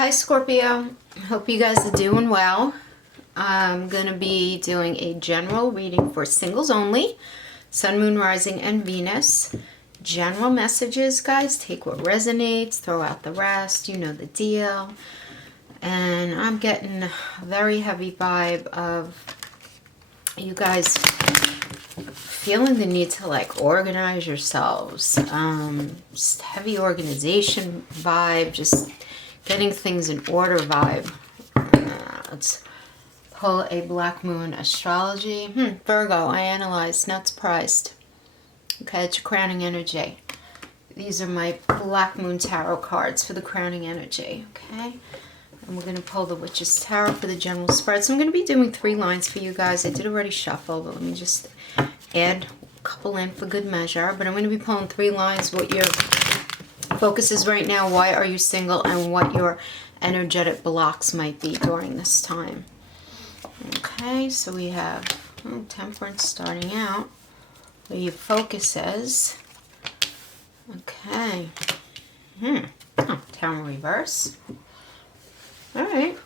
Hi Scorpio, hope you guys are doing well. I'm going to be doing a general reading for singles only, Sun, Moon, Rising, and Venus. General messages, guys, take what resonates, throw out the rest, you know the deal. And I'm getting a very heavy vibe of you guys feeling the need to like organize yourselves. Just heavy organization vibe, just getting things in order vibe. Let's pull a Black Moon astrology. Virgo, I analyzed, not surprised. Okay, it's your crowning energy. These are my Black Moon tarot cards for the crowning energy. Okay, and we're going to pull the Witch's Tarot for the general spread. So I'm going to be doing 3 lines for you guys. I did already shuffle, but let me just add a couple in for good measure. But I'm going to be pulling 3 lines, what your focus is right now, why are you single, and what your energetic blocks might be during this time. Okay, so we have Temperance starting out, where your focus is. Okay. Tower reverse. Alright.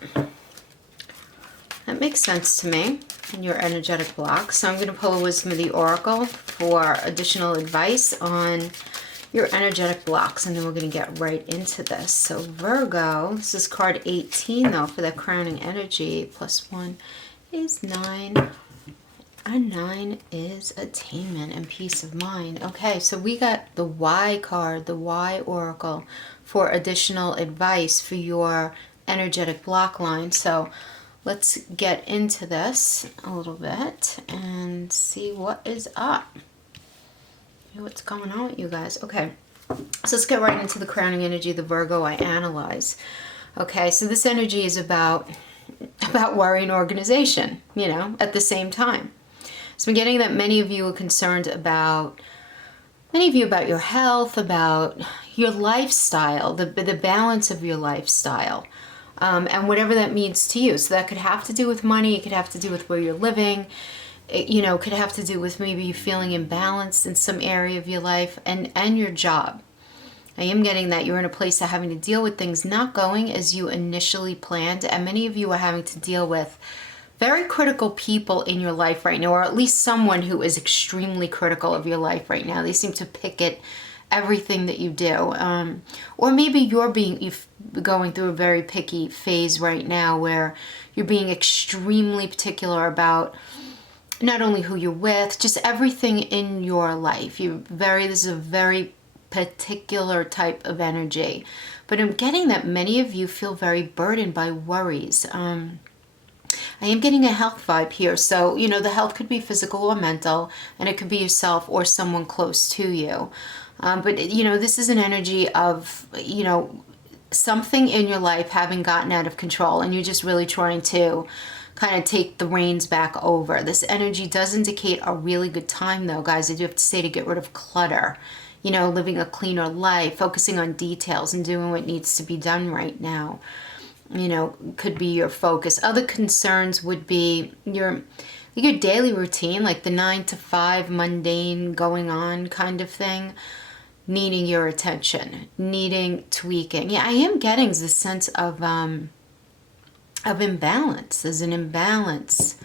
That makes sense to me, and your energetic blocks. So I'm going to pull a Wisdom of the Oracle for additional advice on your energetic blocks, and then we're going to get right into this. So Virgo, this is card 18 though for the crowning energy. +1 is 9, and 9 is attainment and peace of mind. Okay, so we got the Y card, the Y Oracle, for additional advice for your energetic block line. So let's get into this a little bit and see what is up. What's going on with you guys? Okay, so let's get right into the crowning energy, the Virgo I analyze. Okay, so this energy is about worry and organization, you know, at the same time. So I'm getting that many of you are concerned about, about your health, about your lifestyle, the balance of your lifestyle, and whatever that means to you. So that could have to do with money, it could have to do with where you're living, it, you know, could have to do with maybe you feeling imbalanced in some area of your life, and your job. I am getting that you're in a place of having to deal with things not going as you initially planned, and many of you are having to deal with very critical people in your life right now, or at least someone who is extremely critical of your life right now. They seem to pick at everything that you do. Or maybe you're going through a very picky phase right now where you're being extremely particular about not only who you're with, just everything in your life. This is a very particular type of energy. But I'm getting that many of you feel very burdened by worries. I am getting a health vibe here. So, you know, the health could be physical or mental, and it could be yourself or someone close to you. But, you know, this is an energy of, you know, something in your life having gotten out of control, and you're just really trying to kind of take the reins back over. This energy does indicate a really good time though, guys. I do have to say, to get rid of clutter, you know, living a cleaner life, focusing on details and doing what needs to be done right now, you know, could be your focus. Other concerns would be your daily routine, like the 9 to 5 mundane going on kind of thing, needing your attention, needing tweaking. Yeah, I am getting this sense of imbalance. There's an imbalance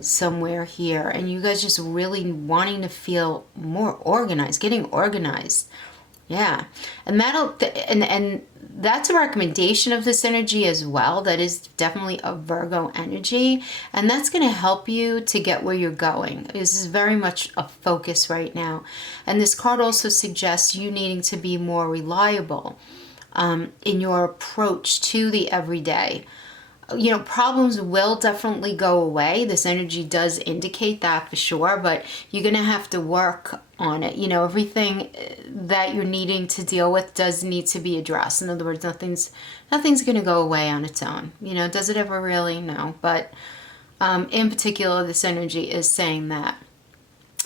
somewhere here, and you guys just really wanting to feel more organized, getting organized. Yeah, and and that's a recommendation of this energy as well. That is definitely a Virgo energy, and that's going to help you to get where you're going. This is very much a focus right now, and this card also suggests you needing to be more reliable in your approach to the everyday. You know, problems will definitely go away. This energy does indicate that for sure, but you're going to have to work on it. You know, everything that you're needing to deal with does need to be addressed. In other words, nothing's going to go away on its own. You know, does it ever really? No. But in particular, this energy is saying that.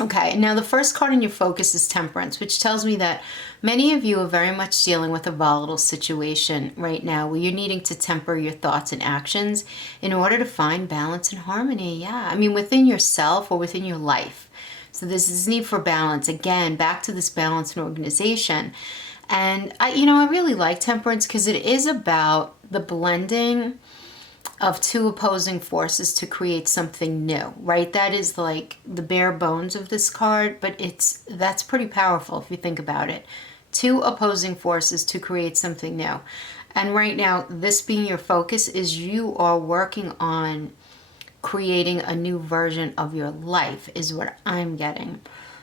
Okay, now the first card in your focus is Temperance, which tells me that many of you are very much dealing with a volatile situation right now where you're needing to temper your thoughts and actions in order to find balance and harmony. Yeah, I mean, within yourself or within your life. So there's this need for balance. Again, back to this balance and organization. And I really like Temperance because it is about the blending of two opposing forces to create something new, right? That is like the bare bones of this card, but that's pretty powerful if you think about it. Two opposing forces to create something new. And right now, this being your focus is you are working on creating a new version of your life is what I'm getting.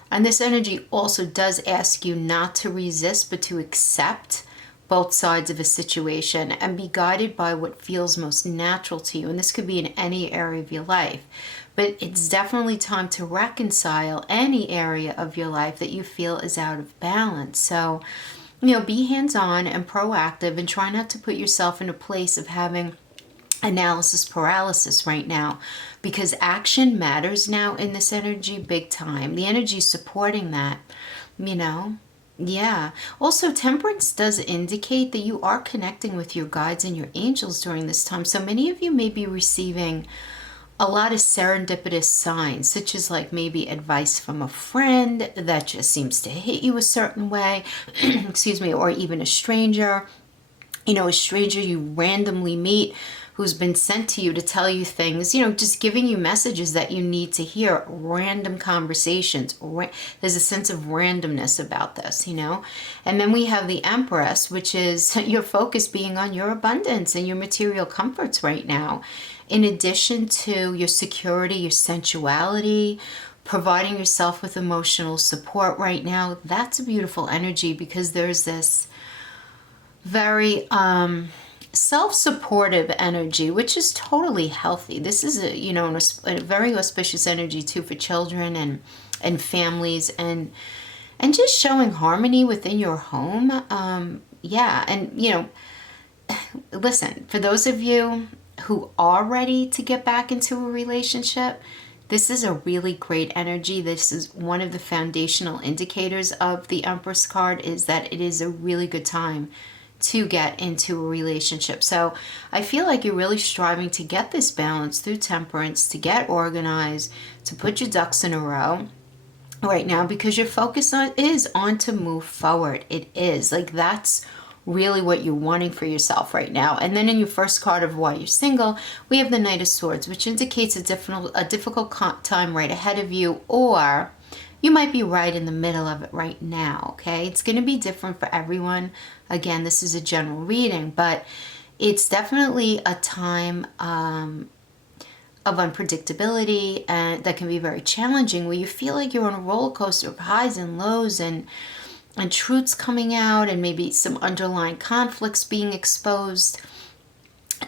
And this energy also does ask you not to resist, but to accept both sides of a situation and be guided by what feels most natural to you. And this could be in any area of your life. But it's definitely time to reconcile any area of your life that you feel is out of balance. So, be hands-on and proactive and try not to put yourself in a place of having analysis paralysis right now, because action matters now in this energy big time. The energy supporting that, Yeah. Also, temperance does indicate that you are connecting with your guides and your angels during this time. So many of you may be receiving a lot of serendipitous signs, such as like maybe advice from a friend that just seems to hit you a certain way, excuse me, or even a stranger, a stranger you randomly meet who's been sent to you to tell you things, just giving you messages that you need to hear, random conversations. There's a sense of randomness about this, And then we have the Empress, which is your focus being on your abundance and your material comforts right now. In addition to your security, your sensuality, providing yourself with emotional support right now. That's a beautiful energy because there's this very self-supportive energy, which is totally healthy. This is a very auspicious energy too for children and families and just showing harmony within your home. Listen, for those of you who are ready to get back into a relationship, this is a really great energy. This is one of the foundational indicators of the Empress card, is that it is a really good time to get into a relationship. So I feel like you're really striving to get this balance through temperance, to get organized, to put your ducks in a row right now, because your focus is on to move forward. It is like that's really what you're wanting for yourself right now. And then in your first card of why you're single, we have the Knight of Swords, which indicates a difficult time right ahead of you, or you might be right in the middle of it right now, okay? It's going to be different for everyone. Again, this is a general reading, but it's definitely a time of unpredictability, and that can be very challenging, where you feel like you're on a roller coaster of highs and lows and truths coming out, and maybe some underlying conflicts being exposed.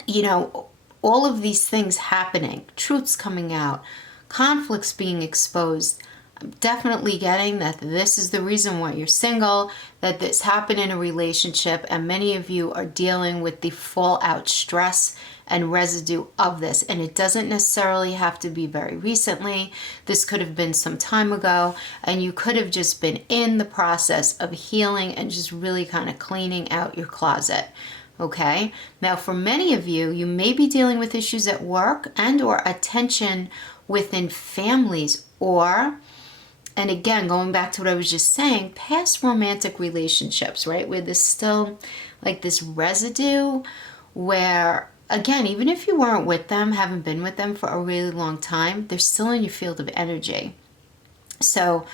All of these things happening, truths coming out, conflicts being exposed. I'm definitely getting that this is the reason why you're single, that this happened in a relationship, and many of you are dealing with the fallout stress and residue of this. And it doesn't necessarily have to be very recently. This could have been some time ago, and you could have just been in the process of healing and just really kind of cleaning out your closet. Okay? Now, for many of you, you may be dealing with issues at work and or attention within families, and again, going back to what I was just saying, past romantic relationships, right? Where there's still like this residue where, again, even if you weren't with them, haven't been with them for a really long time, they're still in your field of energy. So,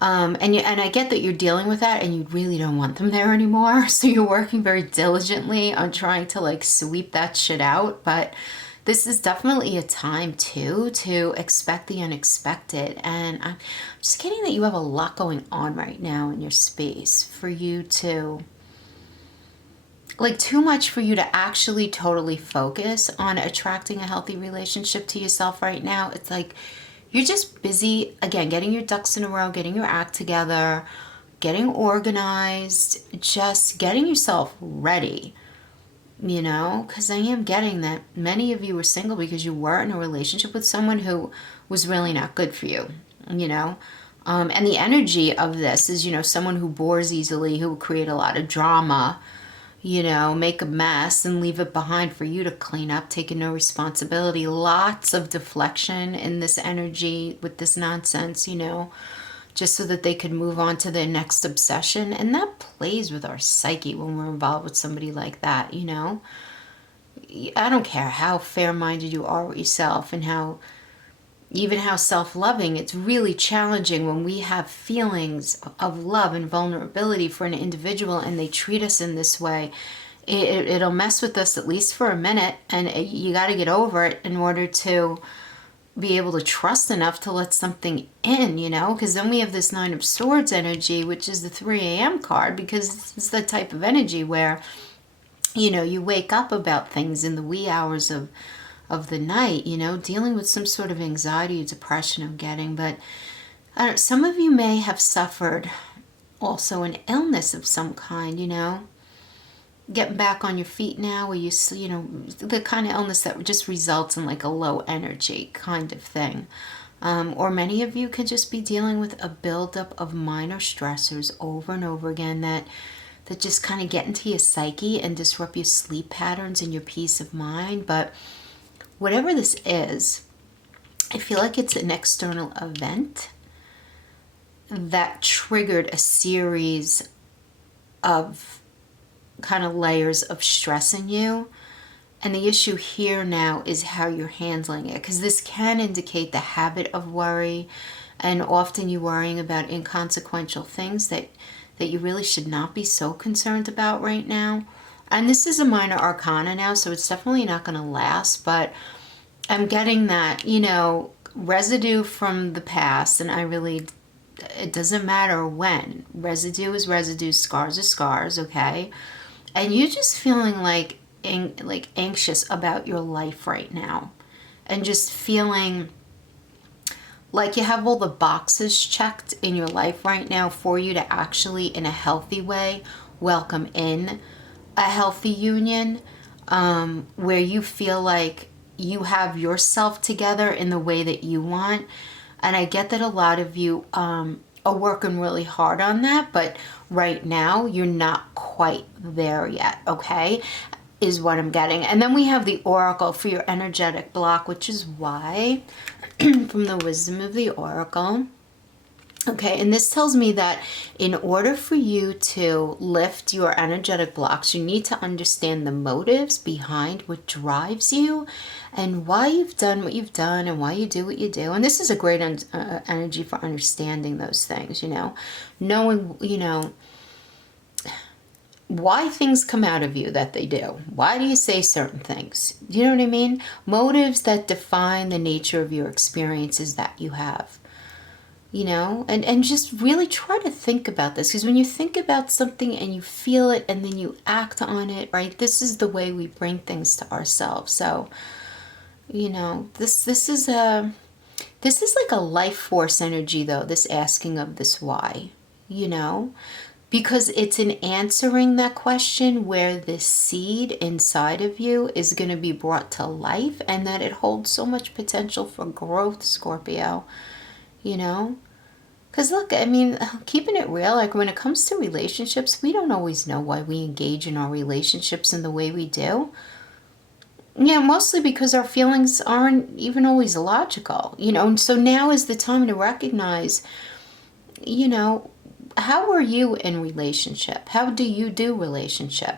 and I get that you're dealing with that and you really don't want them there anymore. So you're working very diligently on trying to like sweep that shit out. But this is definitely a time too to expect the unexpected. And I'm just getting that you have a lot going on right now in your space for you to, like, too much for you to actually totally focus on attracting a healthy relationship to yourself right now. It's like you're just busy, again, getting your ducks in a row, getting your act together, getting organized, just getting yourself ready. Because I am getting that many of you were single because you were in a relationship with someone who was really not good for you, and the energy of this is, someone who bores easily, who will create a lot of drama, make a mess and leave it behind for you to clean up, taking no responsibility. Lots of deflection in this energy with this nonsense, just so that they could move on to their next obsession. And that plays with our psyche when we're involved with somebody like that, I don't care how fair-minded you are with yourself and how self-loving, it's really challenging when we have feelings of love and vulnerability for an individual and they treat us in this way. It'll mess with us at least for a minute, and you got to get over it in order to be able to trust enough to let something in, because then we have this Nine of Swords energy, which is the 3 a.m. card, because it's the type of energy where, you wake up about things in the wee hours of the night, dealing with some sort of anxiety or depression I'm getting. But some of you may have suffered also an illness of some kind, getting back on your feet now, where the kind of illness that just results in like a low energy kind of thing. Or many of you could just be dealing with a buildup of minor stressors over and over again that just kind of get into your psyche and disrupt your sleep patterns and your peace of mind. But whatever this is, I feel like it's an external event that triggered a series of kind of layers of stress in you. And the issue here now is how you're handling it, because this can indicate the habit of worry, and often you worrying about inconsequential things that you really should not be so concerned about right now. And this is a minor arcana now, so it's definitely not going to last, but I'm getting that, residue from the past, and it doesn't matter when. Residue is residue, scars are scars, okay? And you're just feeling like anxious about your life right now, and just feeling like you have all the boxes checked in your life right now for you to actually, in a healthy way, welcome in a healthy union, where you feel like you have yourself together in the way that you want. And I get that a lot of you are working really hard on that, but right now you're not quite there yet, okay? Is what I'm getting. And then we have the Oracle for your energetic block, which is why from the Wisdom of the Oracle. Okay, and this tells me that in order for you to lift your energetic blocks, you need to understand the motives behind what drives you and why you've done what you've done and why you do what you do. And this is a great energy for understanding those things, knowing, why things come out of you that they do. Why do you say certain things? You know what I mean? Motives that define the nature of your experiences that you have. And just really try to think about this, because when you think about something and you feel it and then you act on it, right? This is the way we bring things to ourselves. So, this is like a life force energy, though, this asking of this why, because it's in answering that question where this seed inside of you is going to be brought to life, and that it holds so much potential for growth, Scorpio, Because look, keeping it real, like when it comes to relationships, we don't always know why we engage in our relationships in the way we do. Yeah, mostly because our feelings aren't even always logical, and so now is the time to recognize, how are you in relationship? How do you do relationship?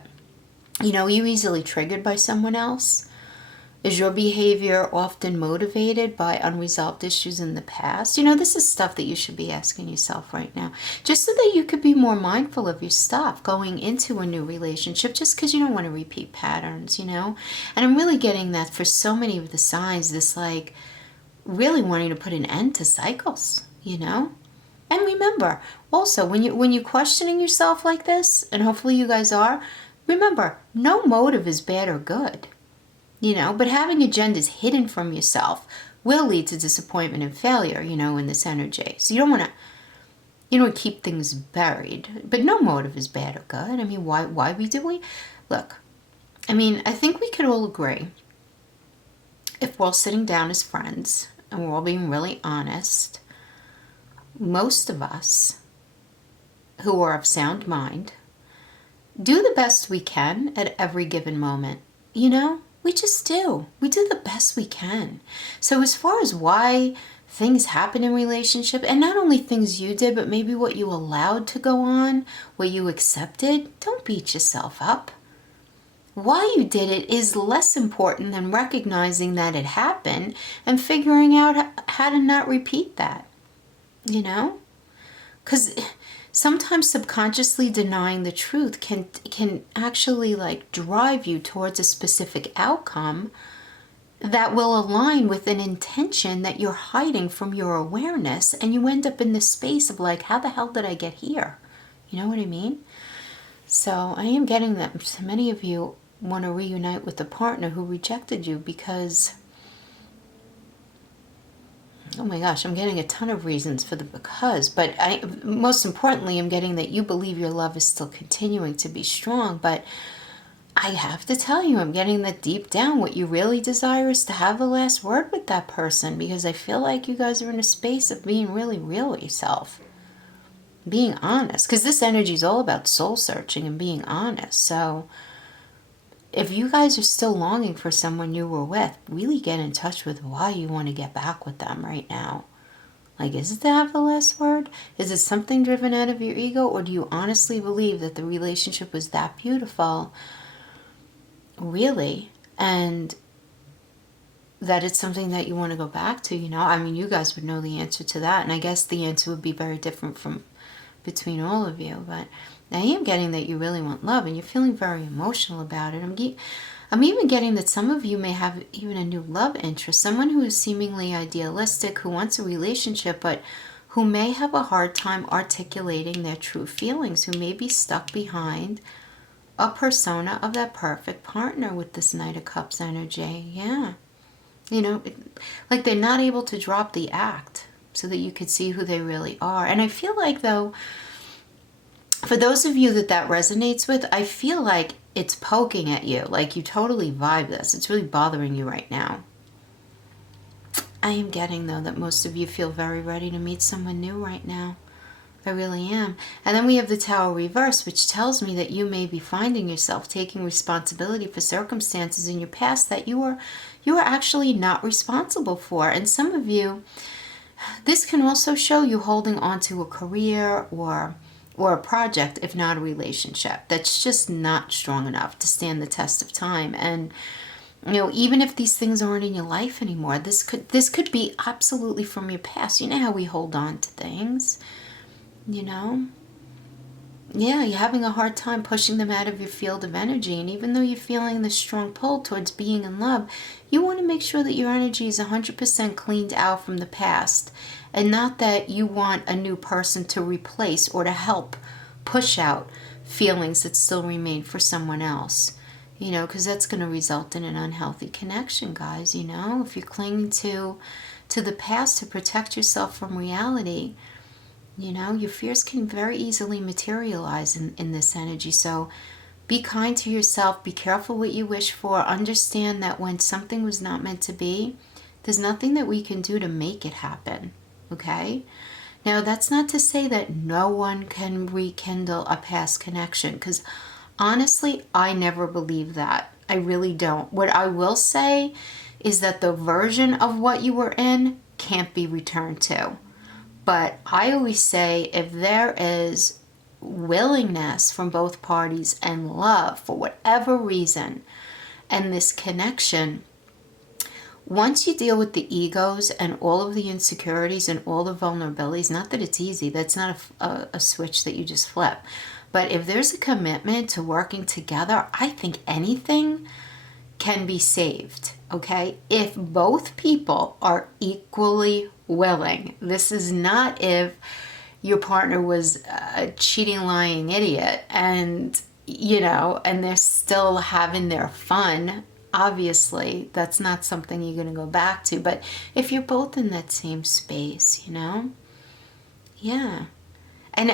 Are you easily triggered by someone else? Is your behavior often motivated by unresolved issues in the past? This is stuff that you should be asking yourself right now, just so that you could be more mindful of your stuff going into a new relationship, just because you don't want to repeat patterns, And I'm really getting that for so many of the signs, this like really wanting to put an end to cycles, And remember, also, when you're questioning yourself like this, and hopefully you guys are, remember, no motive is bad or good, but having agendas hidden from yourself will lead to disappointment and failure, in this energy. So you don't want to, keep things buried, but no motive is bad or good. Why do we? Look, I think we could all agree, if we're all sitting down as friends and we're all being really honest, most of us who are of sound mind do the best we can at every given moment. We just do. We do the best we can. So as far as why things happen in relationship, and not only things you did, but maybe what you allowed to go on, what you accepted, don't beat yourself up. why you did it is less important than recognizing that it happened and figuring out how to not repeat that, you know? Because sometimes subconsciously denying the truth can actually like drive you towards a specific outcome that will align with an intention that you're hiding from your awareness, and you end up in this space of like, how the hell did I get here? You know what I mean? So I am getting that many of you want to reunite with a partner who rejected you because, oh my gosh, I'm getting a ton of reasons for the because, but most importantly, I'm getting that you believe your love is still continuing to be strong. But I have to tell you, I'm getting that deep down what you really desire is to have the last word with that person, because I feel like you guys are in a space of being really real with yourself, being honest, because this energy is all about soul searching and being honest. So if you guys are still longing for someone you were with, really get in touch with why you want to get back with them right now. Like, is it to have the last word? Is it something driven out of your ego? Or do you honestly believe that the relationship was that beautiful, really, and that it's something that you want to go back to, you know? I mean, you guys would know the answer to that, and I guess the answer would be very different from between all of you, but I am getting that you really want love, and you're feeling very emotional about it. I'm even getting that some of you may have even a new love interest, someone who is seemingly idealistic, who wants a relationship, but who may have a hard time articulating their true feelings, who may be stuck behind a persona of that perfect partner with this Knight of Cups energy. Yeah. You know, like they're not able to drop the act so that you could see who they really are. And I feel like, though, for those of you that resonates with, I feel like it's poking at you. Like you totally vibe this. It's really bothering you right now. I am getting, though, that most of you feel very ready to meet someone new right now. I really am. And then we have the Tower reverse, which tells me that you may be finding yourself taking responsibility for circumstances in your past that you are actually not responsible for. And some of you, this can also show you holding on to a career or a project, if not a relationship, that's just not strong enough to stand the test of time. And you know, even if these things aren't in your life anymore, this could be absolutely from your past. You know how we hold on to things. You know, yeah, you're having a hard time pushing them out of your field of energy. And even though you're feeling this strong pull towards being in love, you want to make sure that your energy is 100% cleaned out from the past. And not that you want a new person to replace or to help push out feelings that still remain for someone else. You know, because that's going to result in an unhealthy connection, guys. You know, if you're clinging to the past to protect yourself from reality, you know, your fears can very easily materialize in this energy. So be kind to yourself. Be careful what you wish for. Understand that when something was not meant to be, there's nothing that we can do to make it happen. Okay? Now, that's not to say that no one can rekindle a past connection, because honestly, I never believe that. I really don't. What I will say is that the version of what you were in can't be returned to. But I always say, if there is willingness from both parties and love for whatever reason, and this connection, once you deal with the egos and all of the insecurities and all the vulnerabilities, not that it's easy, that's not a switch that you just flip. But if there's a commitment to working together, I think anything can be saved, okay? If both people are equally willing. This is not if your partner was a cheating, lying idiot and, you know, and they're still having their fun. Obviously, that's not something you're going to go back to. But if you're both in that same space, you know, yeah. And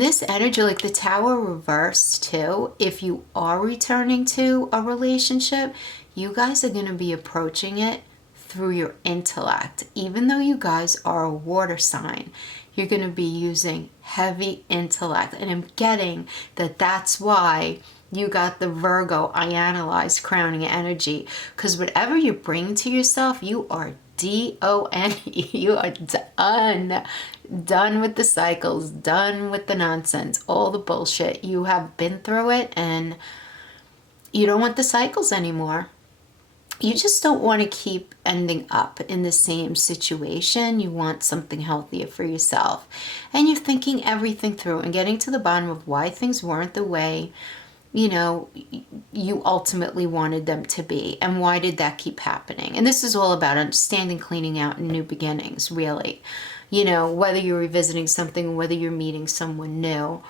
this energy, like the Tower reverse too, if you are returning to a relationship, you guys are going to be approaching it through your intellect. Even though you guys are a water sign, you're going to be using heavy intellect. And I'm getting that that's why you got the Virgo ionalized crowning energy. Because whatever you bring to yourself, you are D-O-N-E. You are done. Done with the cycles. Done with the nonsense. All the bullshit. You have been through it, and You don't want the cycles anymore. You just don't want to keep ending up in the same situation. You want something healthier for yourself. And you're thinking everything through and getting to the bottom of why things weren't the way, you know, you ultimately wanted them to be. And why did that keep happening? And this is all about understanding, cleaning out, and new beginnings, really. You know, whether you're revisiting something, whether you're meeting someone new.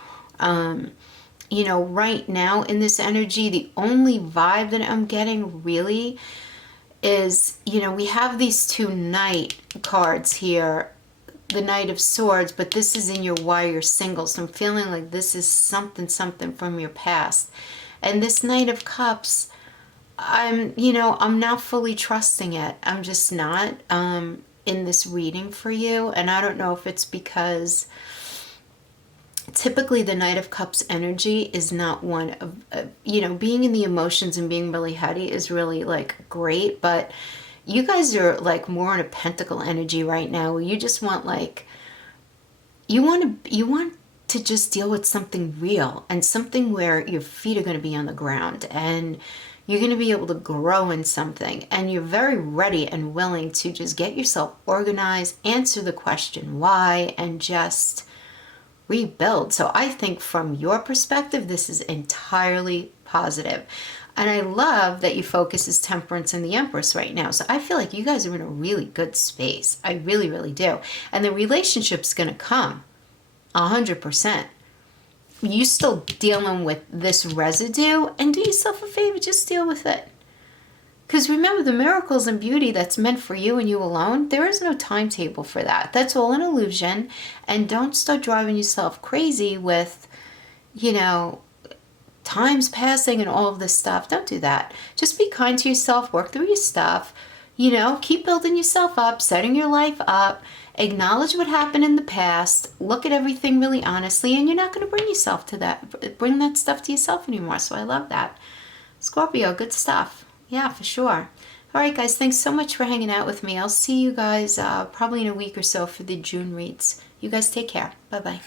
You know, right now in this energy, the only vibe that I'm getting really is, you know, we have these two Knight cards here, the Knight of Swords, but this is in your why you're single. So I'm feeling like this is something from your past. And this Knight of Cups, you know, I'm not fully trusting it. I'm just not in this reading for you. And I don't know if it's because typically the Knight of Cups energy is not one of, you know, being in the emotions and being really heady is really like great, but you guys are like more in a pentacle energy right now where you just want like, you want to just deal with something real and something where your feet are going to be on the ground and you're going to be able to grow in something, and you're very ready and willing to just get yourself organized, answer the question why, and just rebuild. So I think from your perspective, this is entirely positive. And I love that you focus as Temperance and the Empress right now. So I feel like you guys are in a really good space. I really, really do. And the relationship's going to come 100%. You still dealing with this residue, and do yourself a favor, just deal with it. Because remember, the miracles and beauty that's meant for you and you alone, there is no timetable for that. That's all an illusion. And don't start driving yourself crazy with, you know, time's passing and all of this stuff. Don't do that. Just be kind to yourself, work through your stuff, you know, keep building yourself up, setting your life up, acknowledge what happened in the past, look at everything really honestly, and you're not going to bring that stuff to yourself anymore. So I love that. Scorpio, good stuff. Yeah, for sure. All right, guys, thanks so much for hanging out with me. I'll see you guys probably in a week or so for the June reads. You guys take care. Bye-bye.